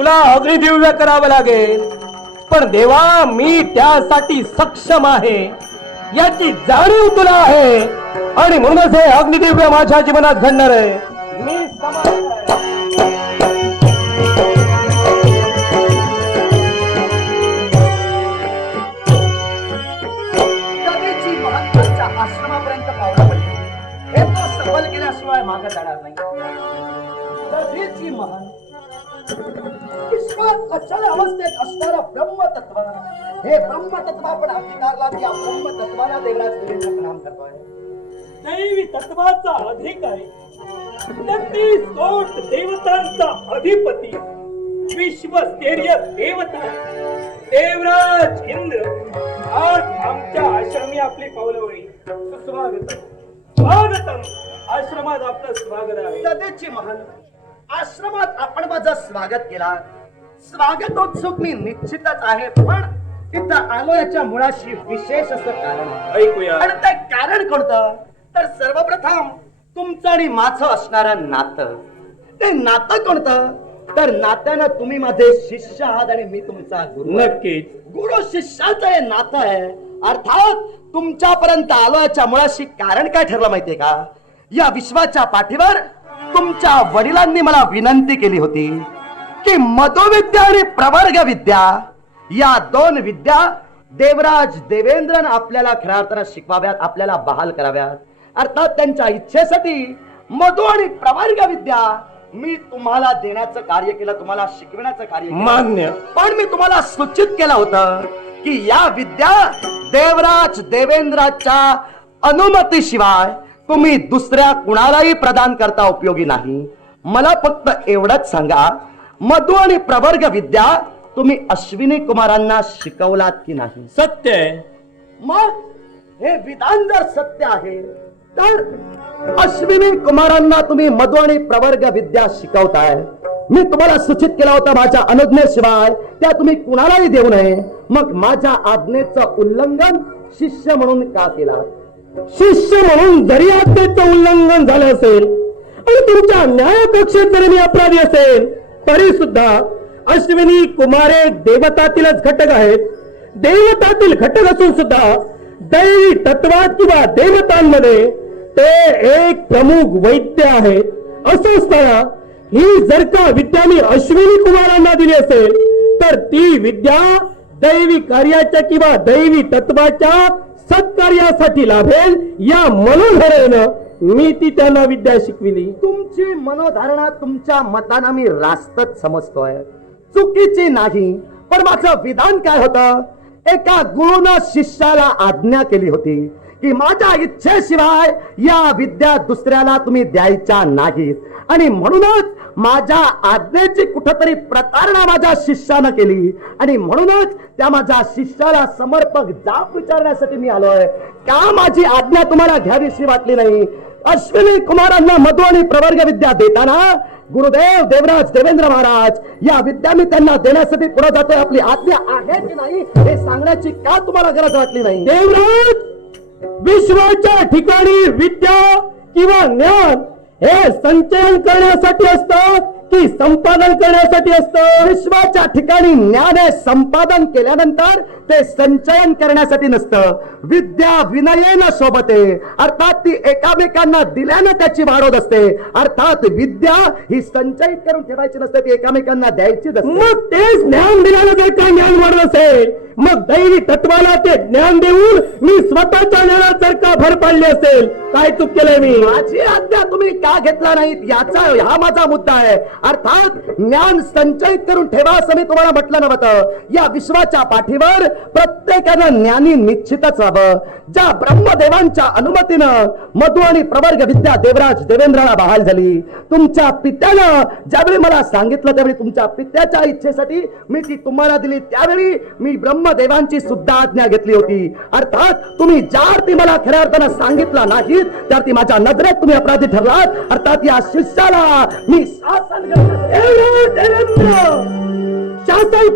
तुला अग्निदिव्य करावं लागेल, पण देवा मी त्यासाठी सक्षम आहे याची जाणीव तुला आहे, आणि म्हणूनच हे अग्निदिव्य माझ्या जीवनात घडणार आहे. मी समर्थ आहे. कधीची महत्वाच्या आश्रमापर्यंत पावलं पडली, हे तो सफल केल्याशिवाय मागे जाणार नाही. कधीची महान विश्वात अचल अवस्थेत असणारं ब्रह्मतत्व, हे ब्रह्मतत्व आपण अंगीकारला, त्या ब्रह्मतत्वाला देवराज देवेंद्र प्रणाम करतोय. दैवी तत्वाचा अधिकारी, 33 कोट देवतांचा अधिपती, विश्वस्तरीय देवता देवराज इंद्र आज आमच्या आश्रमी आपले पावलवळी. स्वागत स्वागतम. आश्रमात आपलं स्वागत आहे. कधीची महान आश्रमात आपण माझं स्वागत केला. स्वागतोत्सुक मी निश्चितच आहे, पण इथं आलो याच्या मुळाशी विशेष असं कारण आहे. ऐकूया. आणि ते कारण कोणतं, तर सर्वप्रथम तुमचं आणि माझं असणारं नातं. ते नातं कोणतं, तर नात्यानं तुम्ही माझे शिष्य आहात आणि मी तुमचा गुरु. नक्कीच. गुरु शिष्याचं हे नातं आहे. अर्थात तुमच्यापर्यंत आलो याच्या मुळाशी कारण काय ठरलं माहितीये का, या विश्वाच्या पाठीवर तुमच्या वडिलांनी मला विनंती केली होती की मधुविद्या आणि प्रवर्ग विद्या या 2 विद्या देवराज देवेंद्रन आपल्याला खऱ्या अर्थानं शिकवाव्यात, आपल्याला बहाल कराव्यात. अर्थात त्यांच्या इच्छेसाठी मधु आणि प्रवर्ग विद्या मी तुम्हाला देण्याचं कार्य केलं, तुम्हाला शिकविण्याचं कार्य केलं. मान्य. पण मी तुम्हाला सूचित केलं होतं की या विद्या देवराज देवेंद्राच्या अनुमतीशिवाय तुम्ही दुसऱ्या कुणालाही प्रदान करता उपयोगी नाही. मला फक्त एवढंच सांगा, मधु आणि प्रवर्ग विद्या तुम्ही अश्विनी कुमारांना शिकवलात की नाही? सत्य आहे. मग हे विधान जर सत्य आहे तर अश्विनी कुमारांना तुम्ही मधु आणि प्रवर्ग विद्या शिकवताय. मी तुम्हाला सूचित केला होता माझ्या अनुज्ञेशिवाय त्या तुम्ही कुणालाही देऊ नये. मग माझ्या आज्ञेचं उल्लंघन शिष्य म्हणून का केला? शिष्य म्हणून जरी आज्ञेचं उल्लंघन झालं असेल आणि तुमच्या न्यायकक्षेत जरी मी अपराधी असेल, तरी सुद्धा अश्विनी कुमारे देवतातीलच घटक आहेत. देवतातील घटक असून सुद्धा दैवी तत्वात किंवा देवतांमध्ये ते एक प्रमुख वैद्य आहेत. असं असताना ही जर का विद्या मी अश्विनी कुमारांना दिली असेल, तर ती विद्या दैवी कार्याच्या किंवा दैवी तत्वाच्या सत्कार्यासाठी लाभेल या मनोधरेनं मी ती त्यांना विद्या शिकविली. तुमची मनोधारणा तुमच्या मताना मी रास्तच समजतोय, चुकीची नाही. पण माझं विधान काय होतं, एका गुरुनं शिष्याला आज्ञा केली होती की माझ्या इच्छेशिवाय या विद्या दुसऱ्याला तुम्ही द्यायच्या नाहीत, आणि म्हणूनच माझ्या आज्ञेची कुठेतरी प्रतारणा माझ्या शिष्यानं केली, आणि म्हणूनच त्या माझ्या शिष्याला समर्पक जाब विचारण्यासाठी मी आलोय. का माझी आज्ञा तुम्हाला घ्यावीशी वाटली नाही? अश्विनी कुमारांना मधु आणि प्रवर्ग विद्या देताना गुरुदेव देवराज देवेंद्र महाराज या विद्या मी त्यांना देण्यासाठी पुढे जातोय, आपली आज्ञा आहे की नाही हे सांगण्याची का तुम्हाला गरज वाटली नाही? देवराज, विश्वाच्या ठिकाणी विद्या किंवा ज्ञान हे संचयन करण्यासाठी असतं की संपादन करण्यासाठी असतं? विश्वाच्या ठिकाणी ज्ञान हे संपादन केल्यानंतर ते संचयन करण्यासाठी नसतं. विद्या विनयेनं सोबत आहे, अर्थात ती एकामेकांना दिल्यानं त्याची वाढ होत असते. अर्थात विद्या ही संचयित करून ठेवायची नसते, ती एकामेकांना द्यायचीच असते. मग तेच ज्ञान दिल्यानं जर का ज्ञान वाढत असेल, मग दैवी तत्वाला ते ज्ञान देऊन मी स्वतःच्या ज्ञानात जर का भर पाडली असेल, काय चूक केलंय मी? माझी आज्ञा तुम्ही का घेतला नाहीत याचा हा माझा मुद्दा आहे. अर्थात ज्ञान संचयित करून ठेवा असं मी तुम्हाला म्हटलं नव्हतं. या विश्वाच्या पाठीवर प्रत्येकानं ज्ञानी निश्चितच व्हावं. ज्या ब्रह्मदेवांच्या अनुमतीनं मधु आणि प्रवर्ग विद्या देवराज देवेंद्राला बहाल झाली, तुमच्या पित्यानं ज्यावेळी मला सांगितलं त्यावेळी तुमच्या पित्याच्या इच्छेसाठी मी ती तुम्हाला दिली, त्यावेळी मी ब्रह्मदेवांची सुद्धा आज्ञा घेतली होती. अर्थात तुम्ही ज्या अर्थी मला खऱ्या अर्थानं सांगितलं नाहीत त्या अर्थी माझ्या नजरेत तुम्ही अपराधी ठरलात. अर्थात या शिष्याला मी शासन शासन